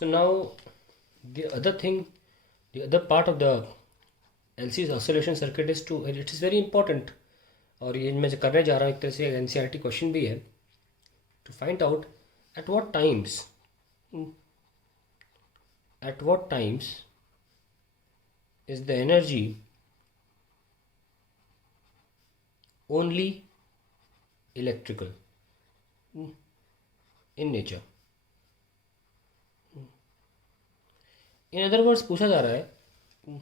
So now the other thing, the other part of the LC's oscillation circuit is to, it is very important, और ये मैं जो करने जा रहा हूँ एक तरह से NCERT क्वेश्चन भी है, to find out at what times is the energy only electrical in nature. In other words, पूछा जा रहा है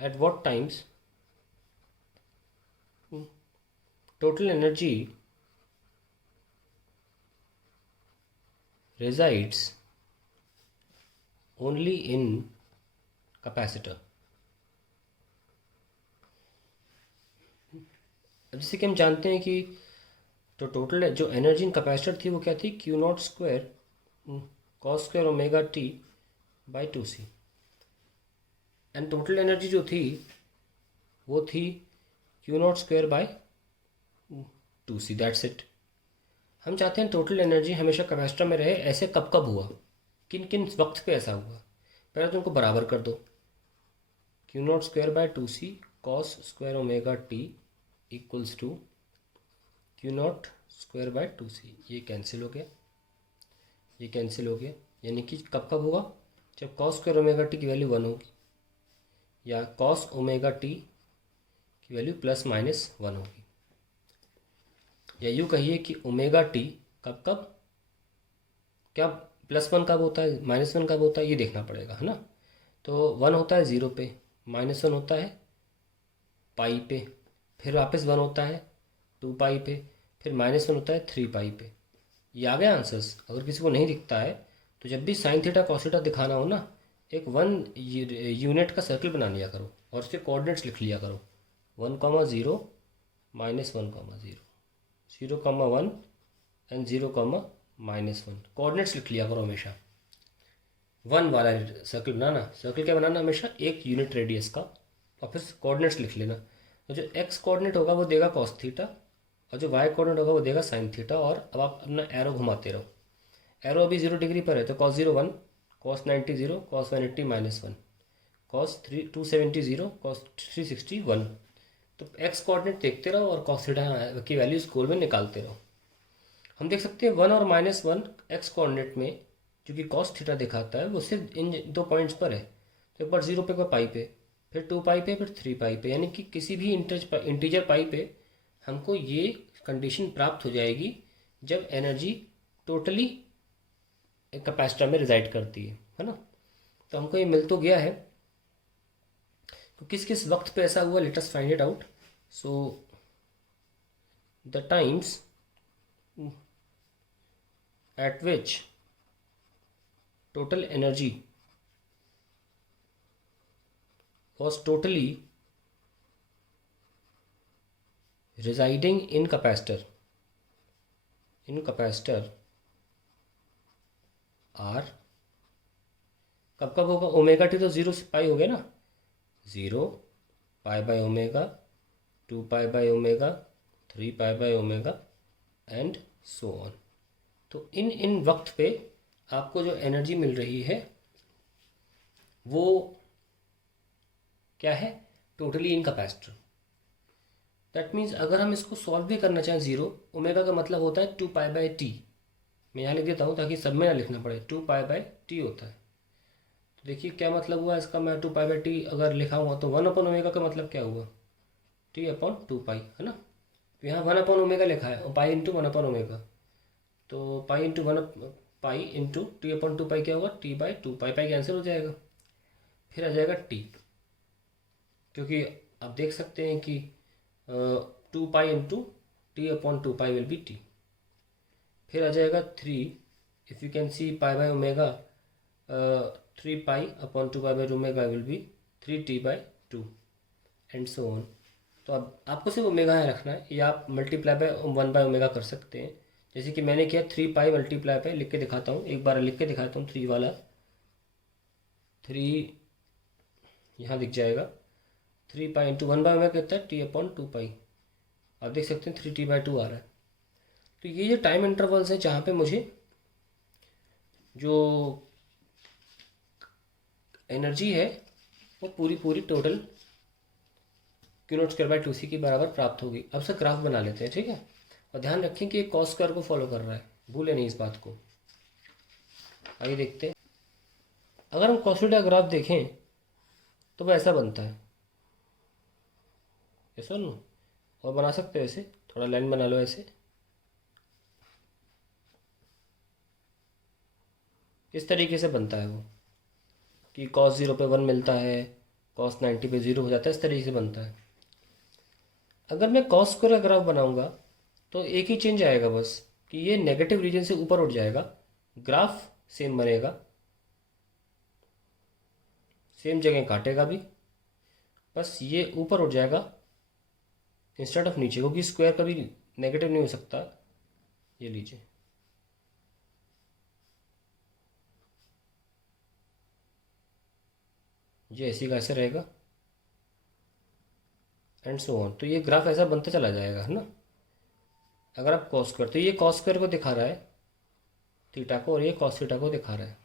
at what times total energy resides only in capacitor. जैसे कि हम जानते हैं कि तो टोटल जो एनर्जी इन कैपेसिटर थी वो क्या थी, Q naught square cos square omega T by 2c, and total energy जो थी वो थी Q naught square by 2c, that's it. हम चाहते हैं टोटल एनर्जी हमेशा कैपेसिटर में रहे. ऐसे कब कब हुआ, किन किन वक्त पे ऐसा हुआ. पहले तो उनको बराबर कर दो. Q naught square by 2c cos square omega T equals to Q naught square by 2c. ये कैंसिल हो गया, ये कैंसिल हो गया. यानी कि कब कब होगा, जब कॉस स्क्वायर ओमेगा टी की वैल्यू 1 होगी या कॉस ओमेगा टी की वैल्यू प्लस माइनस 1 होगी. या यूँ कहिए कि ओमेगा टी कब कब, क्या +1 कब होता है, -1 कब होता है, ये देखना पड़ेगा, है ना. तो 1 होता है 0 पे, -1 होता है पाई पे, फिर वापस 1 होता है 2 पाई पे, फिर -1 होता है 3 पाई पे. ये आ गया आंसर्स. अगर किसी को नहीं दिखता है तो जब भी साइन थीटा कॉस थीटा दिखाना हो ना, एक 1 यूनिट का सर्कल बना लिया करो और उसके कोऑर्डिनेट्स लिख लिया करो. 1, 0, -1, 0, 0, 1 एंड 0, -1. कोऑर्डिनेट्स लिख लिया करो हमेशा. 1 वाला सर्कल बनाना, सर्कल क्या बनाना, हमेशा एक यूनिट रेडियस का, और फिर कोऑर्डिनेट्स लिख लेना. तो जो एक्स कोऑर्डिनेट होगा वो देगा कॉस थीटा, और जो वाई कोऑर्डिनेट होगा वो देगा साइन थीटा. और अब आप अपना एरो घुमाते रहो. एरो अभी 0 डिग्री पर है तो cos 0 1, cos 90 0, cos 180 -1, cos 270 0, cos 360 1. तो एक्स कोऑर्डिनेट देखते रहो और cos थीटा की वैल्यूज गोल में निकालते रहो. हम देख सकते हैं 1 और -1 एक्स कोऑर्डिनेट में जो कि cos थीटा दिखाता है वो सिर्फ इन 2 पॉइंट्स पर है. तो एक बार 0 पे, पाई पे, फिर 2 पाई पे, फिर 3 पाई पे. यानी कि किसी भी इंटीजर पाई पे हमको ये कंडीशन प्राप्त हो जाएगी जब एनर्जी टोटली एक कैपेसिटर में रिजाइड करती है ना. तो हमको ये मिल तो गया है. तो किस किस वक्त पे ऐसा हुआ, let us find it out. So the times eight which total energy was totally residing in capacitor R. कब कब होगा, ओमेगा टी तो 0 से पाई हो गया ना, 0 pi by omega, 2 pi by omega, 3 pi by omega and so on. तो इन वक्त पे आपको जो एनर्जी मिल रही है वो क्या है, totally in capacitor. That means अगर हम इसको सॉल्व भी करना चाहें, 0 ओमेगा का मतलब होता है 2 पाई बाय टी. मैं यहाँ लिख देता हूँ ताकि सब में ना लिखना पड़े. 2 पाई बाय टी होता है. तो देखिए क्या मतलब हुआ इसका. मैं 2 पाई बाय टी अगर लिखा हुआ तो 1 अपॉन ओमेगा का मतलब क्या हुआ, टी अपॉन 2 पाई, है ना. तो यहाँ 1 अपॉन ओमेगा लिखा है और पाई इंटू 1 अपॉन ओमेगा. तो pi into 1 pi into T upon 2 पाई क्या होगा, T by 2 pi. Pi cancel हो जाएगा, फिर आ जाएगा टी, क्योंकि आप देख सकते हैं कि 2 pi into T upon 2 pi will be T. फिर आ जाएगा 3, if you can see pi by omega, 3 pi upon 2 pi by omega will be 3t by 2 and so on. तो अब आपको सिर्फ ओमेगा यहाँ रखना है, या आप मल्टीप्लाई बाय 1 बाय ओमेगा कर सकते हैं. जैसे कि मैंने किया 3 पाई मल्टीप्लाई बाय, लिख के दिखाता हूँ, एक बार लिख के दिखाता हूँ. 3 वाला 3 यहाँ दिख जाएगा. 3 पाई इंटू 1 बाय ओमेगा कितना है, टी अपॉन 2 पाई. आप देख सकते हैं 3t बाई 2 आ रहा है. तो ये जो टाइम इंटरवल्स हैं जहाँ पे मुझे जो एनर्जी है वो पूरी पूरी total Q naught square by two C के बराबर प्राप्त होगी। अब से ग्राफ बना लेते हैं, ठीक है। और ध्यान रखें कि कॉस स्क्वायर को फॉलो कर रहा है, भूलें नहीं इस बात को। आइए देखते हैं। अगर हम कॉस थीटा ग्राफ देखें तो वो ऐसा बनता है, ऐसा ना। और बना सकते हो ऐसे, थोड़ा लाइन बना लो ऐसे, इस तरीके से बनता है वो कि कॉस 0 पे 1 मिलता है, कॉस 90 पे 0 हो जाता है, इस तरीके से बनता है। अगर मैं कॉस स्क्वायर का ग्राफ बनाऊंगा तो एक ही चेंज आएगा बस, कि ये नेगेटिव रीजन से ऊपर उठ जाएगा, ग्राफ सेम बनेगा, सेम जगह काटेगा भी, बस ये ऊपर उठ जाएगा इंस्टेड ऑफ नीचे, क्योंकि स्क्वायर कभी नेगेटिव नहीं हो सकता। ये लीजिए, ये ऐसी का ऐसे रहेगा एंड सो ऑन। तो ये ग्राफ ऐसा बनता चला जाएगा, है ना। अगर आप कॉस स्क्वायर, तो ये कॉस स्क्वायर को दिखा रहा है थीटा को, और ये कॉस थीटा को दिखा रहा है।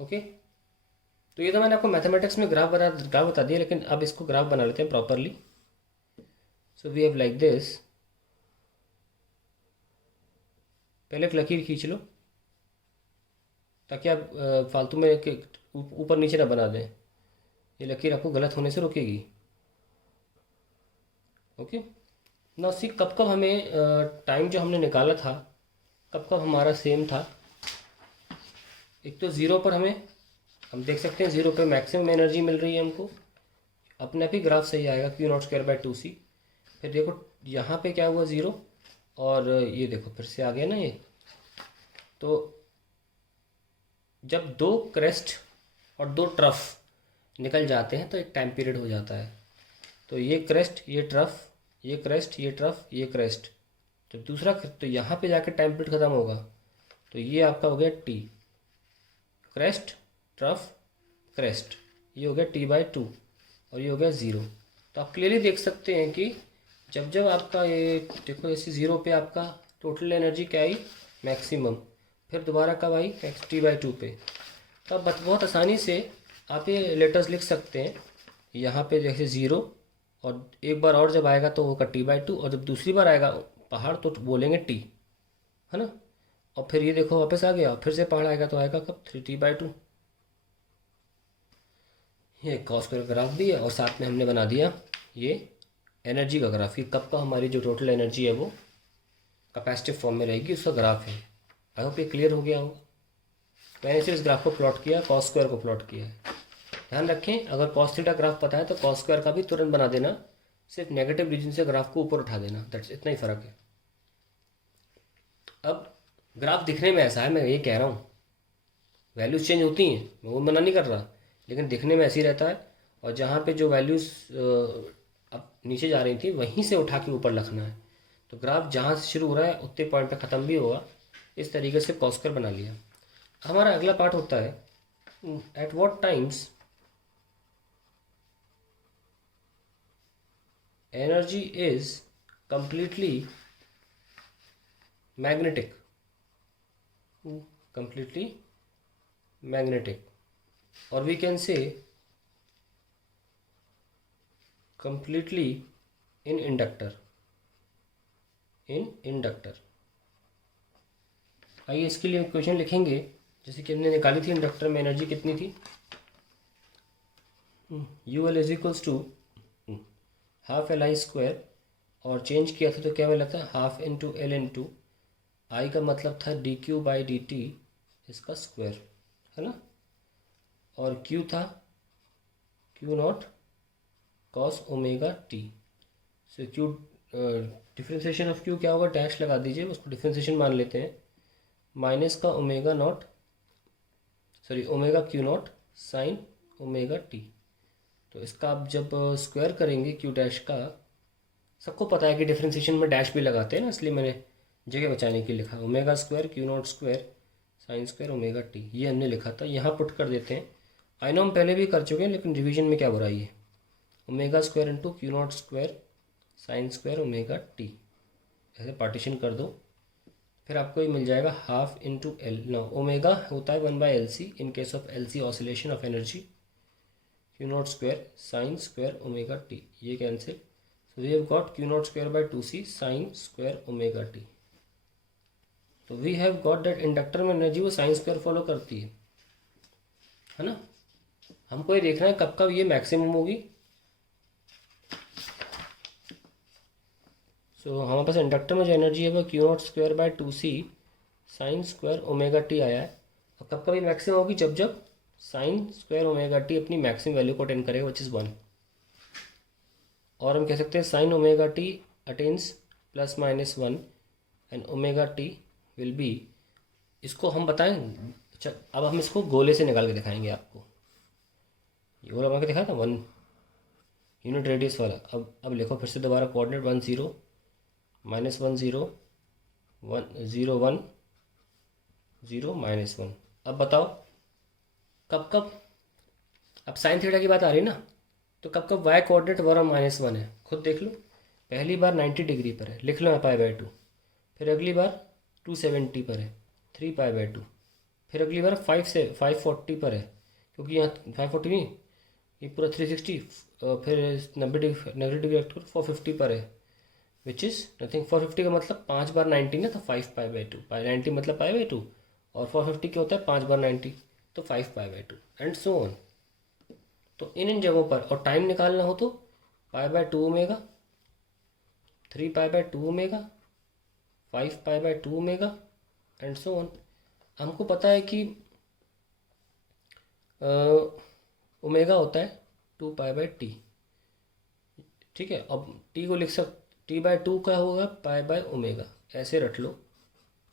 ओके, तो ये तो मैंने आपको मैथमेटिक्स में ग्राफ बता दिया, लेकिन अब इसको ग्राफ बना लेते हैं properly. So we have like this. पहले एक लकीर खींच लो ताकि आप फालतू में ऊपर नीचे ना बना दें, ये लकीर आपको गलत होने से रोकेगी। ओके, ना सी कब कब हमें टाइम जो हमने निकाला था कब कब हमारा सेम था। एक तो ज़ीरो पर हम देख सकते हैं, ज़ीरो पे मैक्सिमम एनर्जी मिल रही है हमको, अपने आप ही ग्राफ सही आएगा, Q naught square by two C. फिर देखो यहाँ पे क्या हुआ, ज़ीरो, और ये देखो फिर से आ गया ना ये। तो जब दो क्रेस्ट और दो ट्रफ निकल जाते हैं तो एक टाइम पीरियड हो जाता है। तो ये क्रेस्ट, ये ट्रफ, ये क्रेस्ट, ये ट्रफ, ये क्रेस्ट, जब दूसरा तो यहाँ पे जाके टाइम पीरियड ख़त्म होगा, तो ये आपका हो गया टी, क्रेस्ट ट्रफ क्रेस्ट, ये हो गया टी बाई टू, और ये हो गया ज़ीरो। तो आप क्लियरली देख सकते हैं कि जब जब आपका ये देखो ऐसे ज़ीरो पे आपका टोटल एनर्जी क्या आई, मैक्सिमम, फिर दोबारा कब आई, टी बाई टू पे। तो अब बहुत आसानी से आप ये लेटर्स लिख सकते हैं, यहाँ पे जैसे ज़ीरो, और एक बार और जब आएगा तो होगा टी बाई टू, और जब दूसरी बार आएगा पहाड़ तो बोलेंगे टी, है ना। और फिर ये देखो वापस आ गया, फिर से पहाड़ आएगा तो आएगा कब, थ्री टी बाई टू। ये कॉस का ग्राफ भी है, और साथ में हमने बना दिया ये एनर्जी का ग्राफ, कि कब का हमारी जो टोटल एनर्जी है वो कैपेसिटिव फॉर्म में रहेगी, उसका ग्राफ है। आई होप ये क्लियर हो गया होगा। मैंने सिर्फ इस ग्राफ को प्लॉट किया, कॉस स्क्वायर को प्लॉट किया है। ध्यान रखें, अगर कॉस थीटा ग्राफ पता है तो कॉस स्क्वायर का भी तुरंत बना देना, सिर्फ नेगेटिव रीजन से ग्राफ को ऊपर उठा देना, दैट्स इतना ही फ़र्क है। अब ग्राफ दिखने में ऐसा है, मैं ये कह रहा हूँ, वैल्यूज़ चेंज होती हैं, मैं वो मना नहीं कर रहा, लेकिन दिखने में ऐसे ही रहता है। और जहाँ पे जो वैल्यूज़ अब नीचे जा रही थी वहीं से उठा के ऊपर लिखना है। तो ग्राफ जहाँ से शुरू हो रहा है उतने पॉइंट पे ख़त्म भी होगा। इस तरीके से कॉस स्क्वायर बना लिया। हमारा अगला पार्ट होता है, at what times energy is completely magnetic, completely magnetic, or we can say completely in inductor, in inductor। आइए इसके लिए क्वेश्चन लिखेंगे, जैसे कि हमने निकाली थी इंडक्टर में एनर्जी कितनी थी, U L is equals to half L I square, और चेंज किया था तो क्या मिला था, half into L into I का मतलब था D Q by D T, इसका स्क्वायर, है ना। और क्यू था Q naught cos omega T. So Q differentiation of Q क्या होगा, डैश लगा दीजिए, उसको डिफ्रेंसिएशन मान लेते हैं, माइनस का omega naught, sorry omega cube not sine omega T. तो इसका आप जब स्क्वायर करेंगे क्यू डैश का, सबको पता है कि डिफ्रेंसिएशन में डैश भी लगाते हैं ना, इसलिए मैंने जगह बचाने के लिए लिखा, omega square Q naught square sine square omega T, ये हमने लिखा था, यहाँ पुट कर देते हैं। आई नो हम पहले भी कर चुके हैं, लेकिन रिवीजन में क्या बुराई है, omega square into Q naught square sine square omega T, ऐसे पार्टीशन कर दो। फिर आपको ये मिल जाएगा half into L. No, omega होता है 1/LC in case of LC oscillation of energy, Q naught square sine square omega T, ये cancel. So we have got Q naught square by 2c sine square omega T. तो we have got that inductor में energy वो sine square follow करती है ना। हमको ये देखना है कब कब ये मैक्सिमम होगी। सो हमारे पास इंडक्टर में जो एनर्जी है वो Q naught square by 2c sine square omega T आया है। और कब कब ये मैक्सिमम होगी, जब जब साइन स्क्वायर ओमेगा टी अपनी मैक्सिमम वैल्यू को अटेन करेगा विच इज़ 1। और हम कह सकते हैं sine omega T attains ±1 and omega T will be, इसको हम बताएं। अच्छा, अब हम इसको गोले से निकाल के दिखाएंगे आपको। ये गोला बना के दिखाया था 1 यूनिट रेडियस वाला। अब लिखो फिर से दोबारा कोऑर्डिनेट 1 0 -1 0 1 0 1 0 -1। अब बताओ कब कब, अब साइन थीटा की बात आ रही है ना, तो कब कब वाई कोऑर्डिनेट -1 है, खुद देख लो। पहली बार 90 डिग्री पर है, लिख लो यहाँ π/2। फिर अगली बार 270 पर है, 3π/2। फिर अगली बार 540 पर है, क्योंकि यहाँ 540 नहीं, ये पूरा 360। फिर 90 डिग्री नेगेटिव डिग्री 450 पर है, विच इज़ नथिंग। 450 का मतलब 5 बार 90 ना, तो 5π/2। 90 मतलब π/2 और 450 क्या होता है 5 बार 90, तो 5π/2 एंड सो ऑन। तो इन जगहों पर और टाइम निकालना हो तो π/2 omega, 3π/2 omega, 5π/2 omega and so on. हमको पता है कि ओमेगा होता है 2π/t, ठीक है। अब t को लिख t/2 का होगा π/ओमेगा, ऐसे रट लो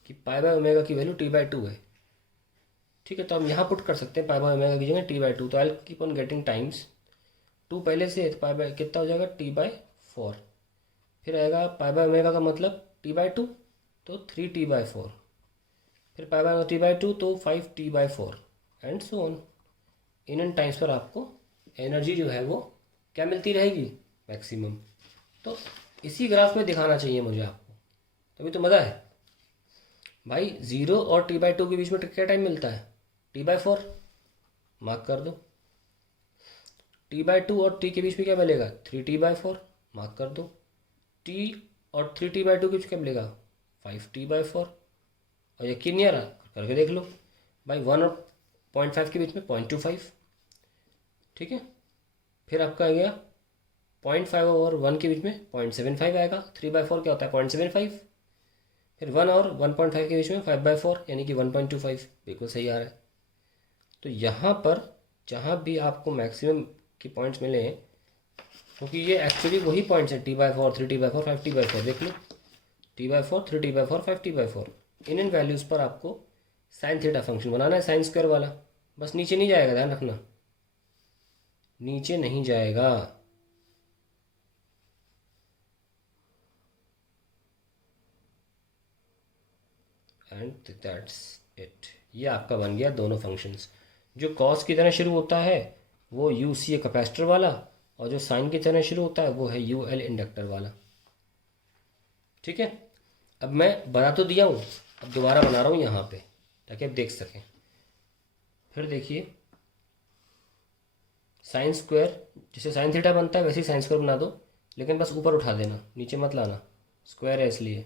कि π/ओमेगा की वैल्यू t/2 है, ठीक है। तो हम यहाँ पुट कर सकते हैं π/ओमेगा की जगह t/2। तो I keep on getting times 2 पहले से, तो कितना हो जाएगा t/4। फिर आएगा π/ओमेगा का मतलब t/2, तो 3t/4। फिर π/t/2 तो 5t/4 and so on. In times पर आपको एनर्जी जो है वो क्या मिलती रहेगी, मैक्सिमम। तो इसी ग्राफ में दिखाना चाहिए मुझे आपको, तभी तो मज़ा है भाई। 0 और t/2 के बीच में क्या टाइम मिलता है, t/4 मार्क कर दो। t/2 और t के बीच में क्या मिलेगा, 3t/4 मार्क कर दो। t और 3t/2 के बीच क्या मिलेगा, 5t/4। और यकीन नहीं आ रहा करके देख लो भाई, 1 और 0.5 के बीच में 0.25, ठीक है। फिर आपका आ गया 0.5 और 1 के बीच में 0.75 आएगा। 3/4 क्या होता है 0.75। फिर 1 और 1.5 के बीच में 5/4 यानी कि 1.25, बिल्कुल सही आ रहा है। तो यहाँ पर जहाँ भी आपको मैक्सिमम के पॉइंट्स मिले हैं, क्योंकि ये एक्चुअली वही पॉइंट्स हैं, t/4 3t/4 5t/4, देख लो t/4 3t/4 5t/4। इन वैल्यूज़ पर आपको साइन थीटा फंक्शन बनाना है, साइन स्क्वायर वाला। बस नीचे नहीं जाएगा, ध्यान रखना, नीचे नहीं जाएगा। And that's it. ये आपका बन गया दोनों फंक्शंस। जो कॉस की तरह शुरू होता है वो UC है कैपेसिटर वाला, और जो साइन की तरह शुरू होता है वो है UL इंडक्टर वाला, ठीक है। अब मैं बना तो दिया हूँ, अब दोबारा बना रहा हूँ यहाँ पे ताकि आप देख सकें। फिर देखिए साइन स्क्वायर, जैसे साइन थीटा बनता है वैसे ही साइन स्क्वायर बना दो, लेकिन बस ऊपर उठा देना, नीचे मत लाना, स्क्वायर है इसलिए।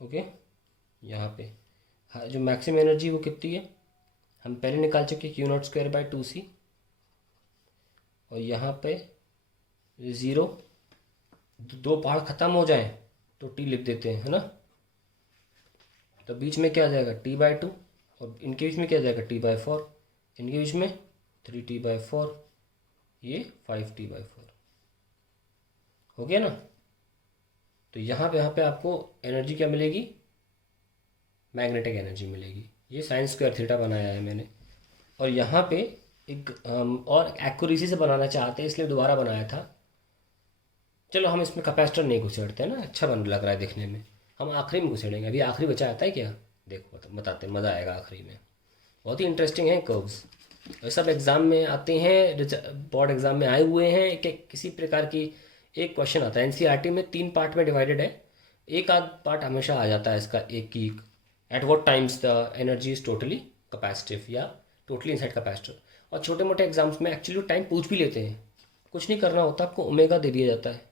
ओके, यहाँ पे हाँ, जो मैक्सिमम एनर्जी वो कितनी है हम पहले निकाल चुके, Q0²/2c। और यहाँ पे 0, दो पहाड़ ख़त्म हो जाए तो t लिख देते हैं, है ना। तो बीच में क्या आ जाएगा t/2, और इनके बीच में क्या आ जाएगा t/4, इनके बीच में 3t/4, ये 5t/4 हो गया ना। तो यहाँ पे आपको एनर्जी क्या मिलेगी, मैग्नेटिक एनर्जी मिलेगी। ये साइन स्क्वायर थीटा बनाया है मैंने, और यहाँ पे एक और एक्यूरेसी से बनाना चाहते हैं इसलिए दोबारा बनाया था। चलो हम इसमें कैपेसिटर नहीं घुसेड़ते हैं ना, अच्छा बन लग रहा है देखने में, हम आखिरी में घुसेड़ेंगे। अभी आखिरी बचा आता है क्या, देखो बताते हैं, मज़ा आएगा आखिरी में। बहुत ही इंटरेस्टिंग है कर्व्स, और सब एग्ज़ाम में आते हैं, बोर्ड एग्ज़ाम में आए हुए हैं कि किसी प्रकार की एक क्वेश्चन आता है एनसीईआरटी में, 3 पार्ट में डिवाइडेड है, एक आध पार्ट हमेशा आ जाता है इसका एक की, at what times the energy is totally capacitive या टोटली इनसाइड कैपेसिटर। और छोटे मोटे एग्जाम्स में एक्चुअली टाइम पूछ भी लेते हैं, कुछ नहीं करना होता, आपको ओमेगा दे दिया जाता है,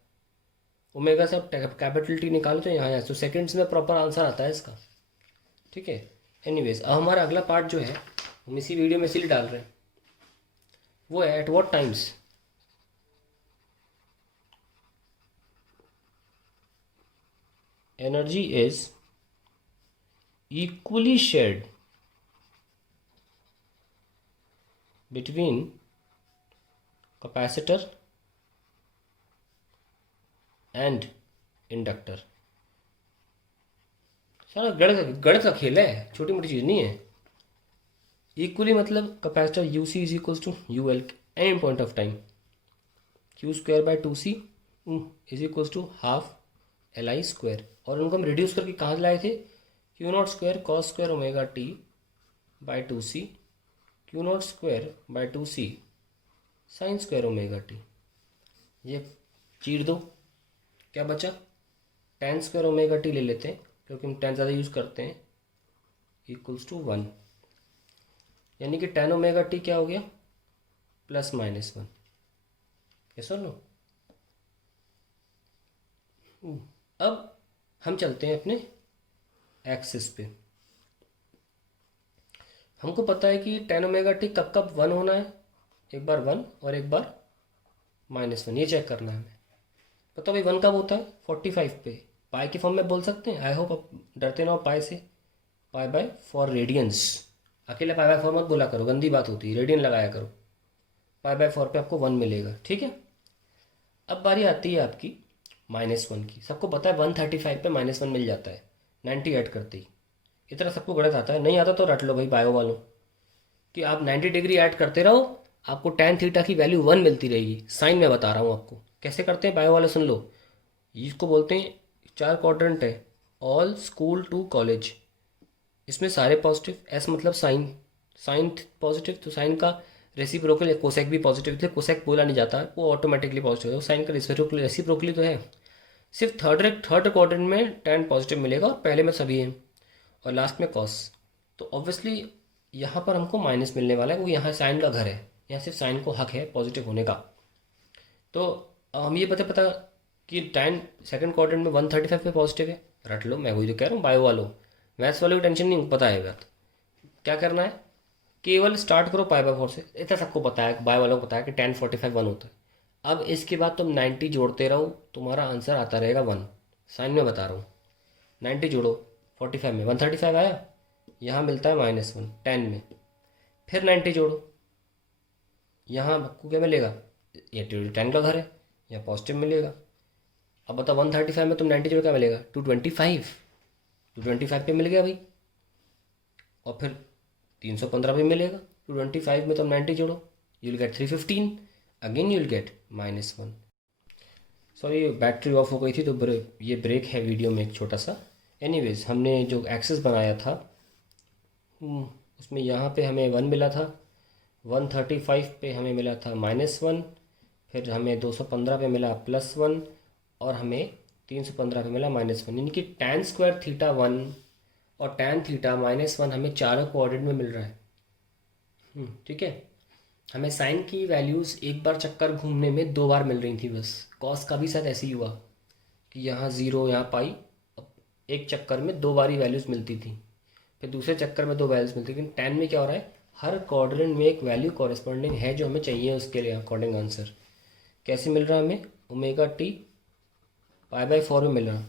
ओमेगा से आप कैपिटल टी निकालो तो यहाँ तो सेकेंड्स में प्रॉपर आंसर आता है इसका। ठीक है, एनीवेज अब हमारा अगला पार्ट जो है हम इसी वीडियो में इसीलिए डाल रहे हैं, वो है at what times energy is equally shared between capacitor and inductor। सारा गणित गणित का खेल है, छोटी मोटी चीज़ नहीं है। इक्वली मतलब capacitor U C is equals to U L any point of time, Q square by 2c is equals to half L I square. और उनको हम रिड्यूस करके कहाँ लाए थे, Q naught square cos square omega T by 2c, Q naught square by 2c sine square omega T. ये चीर दो, क्या बचा, tan स्क्वायर ओमेगा टी ले लेते हैं क्योंकि हम tan ज़्यादा यूज़ करते हैं, इक्वल्स टू 1, यानी कि tan ओमेगा टी क्या हो गया, ±1। यस और नो। अब हम चलते हैं अपने एक्सिस पे। हमको पता है कि tan ओमेगा टी कब कब 1 होना है, एक बार 1 और एक बार -1, ये चेक करना है हमें। पता भाई 1 कब होता है, 45 पे, पाई के फॉर्म में बोल सकते हैं। आई होप आप डरते ना हो पाई से, पाई बाय 4 रेडियंस। अकेले पाई बाय 4 मत बोला करो, गंदी बात होती है, रेडियन लगाया करो। पाई बाय 4 पे आपको 1 मिलेगा, ठीक है। अब बारी आती है आपकी -1 की। सबको पता है 135 पे -1 मिल जाता है 90 ऐड करते ही। इतना सबको गणित आता है, नहीं आता तो रट लो भाई बायो वालों, कि आप 90 डिग्री ऐड करते रहो, आपको tan थीटा की वैल्यू 1 मिलती रहेगी। साइन में बता रहा हूँ आपको कैसे करते हैं, बायो वाले सुन लो। इसको बोलते हैं 4 क्वाड्रेंट है, ऑल स्कूल टू कॉलेज, इसमें सारे पॉजिटिव, एस मतलब साइन, साइन पॉजिटिव तो साइन का रेसिप्रोकल, कोसेक भी पॉजिटिव, इसलिए कोसेक बोला नहीं जाता, वो ऑटोमेटिकली पॉजिटिव है। साइन का रेसिप्रोकली तो है, सिर्फ थर्ड क्वाड्रेंट में tan पॉजिटिव मिलेगा और पहले में सभी हैं और लास्ट में कॉस। तो ऑब्वियसली यहाँ पर हमको माइनस मिलने वाला है क्योंकि यहाँ साइन का घर है, यहाँ सिर्फ साइन को हक है पॉजिटिव होने का। तो हम ये पता कि tan सेकंड क्वाड्रेंट में 135 पे पॉजिटिव है, रट लो, मैं वही तो कह रहा हूँ। बायो वालों, मैथ्स वालों की टेंशन नहीं, पता है बात। क्या करना है, केवल स्टार्ट करो पाई बाय 4 से, इतना सबको पता है, बायो वालों को पता है कि tan 45 1 होता है। अब इसके बाद तुम 90 जोड़ते रहो, तुम्हारा आंसर आता रहेगा 1। साइन में बता रहा हूँ, 90 जोड़ो 45 में, 135 आया, यहाँ मिलता है -1 10 में, फिर 90 जोड़ो, यहाँ आपको क्या मिलेगा, ये 10 का घर है, यहाँ पॉजिटिव मिलेगा। अब बताओ 135 में तुम 90 जोड़ क्या मिलेगा, 225 पे मिल गया भाई, और फिर 315 पे मिलेगा। 225 में तुम 90 जोड़ो, you will get 315, again you will get -1। Sorry battery of हो गई थी तो ये ब्रेक है वीडियो में एक छोटा सा। एनीवेज हमने जो एक्सेस बनाया था उसमें यहाँ पे हमें 1 मिला था, 135 पे हमें मिला था -1, फिर हमें 215 पे मिला +1 और हमें 315 पे मिला -1, यानी कि tan स्क्वायर थीटा 1 और tan थीटा -1 हमें चारों कोऑर्डिनेट में मिल रहा है। ठीक है, हमें साइन की वैल्यूज़ एक बार चक्कर घूमने में 2 बार मिल रही थी बस। कॉस का भी शायद ऐसे ही हुआ कि यहाँ 0 यहाँ पाई, एक चक्कर में 2 बार ही वैल्यूज़ मिलती थी, फिर दूसरे चक्कर में 2 वैल्यूज़ मिलती थी। लेकिन tan में क्या हो रहा है, हर क्वाड्रेंट में एक वैल्यू कॉरेस्पॉन्डिंग है जो हमें चाहिए, उसके लिए अकॉर्डिंग आंसर कैसे मिल रहा है हमें, ओमेगा टी पाई बाय 4 में मिल रहा।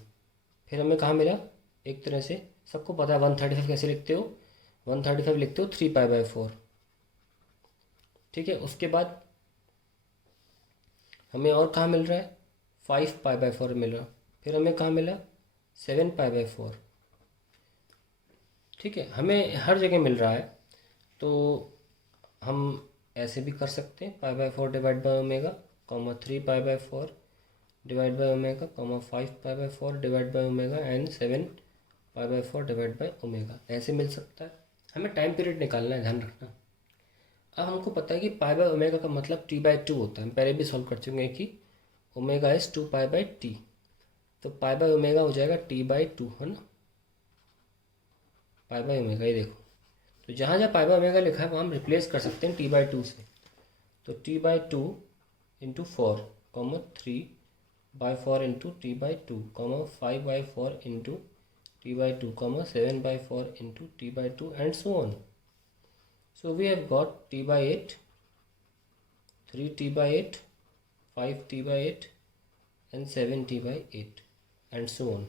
फिर हमें कहाँ मिला, एक तरह से सबको पता है 135 कैसे लिखते हो, 135 लिखते हो 3 पाई बाय 4। ठीक है, उसके बाद हमें और कहाँ मिल रहा है, 5 पाई बाय 4 मिल रहा। फिर हमें कहाँ मिला, 7 पाई बाय 4। ठीक है, हमें हर जगह मिल रहा है। तो हम ऐसे भी कर सकते हैं, pi by 4 divide by omega, 3 pi by 4 divide by omega, 5 pi by 4 divide by omega and 7 pi by 4 divide by omega, ऐसे मिल सकता है। हमें टाइम पीरियड निकालना है, ध्यान रखना। अब हमको पता है कि पाई बाय ओमेगा का मतलब T/2 होता है, हम पहले भी सॉल्व कर चुके हैं कि ओमेगा इज 2π/t, तो π/ω हो जाएगा t/2, है ना, π/ω, ये देखो, तो जहाँ जहाँ π/ω लिखा है वहाँ हम रिप्लेस कर सकते हैं t/2 से, तो t/2 into 4, 3/4 into t/2, 5/4 into t/2, 7/4 into t/2, and so on. So we have got t/8, 3t/8, 5t/8 and 7t/8 and so on.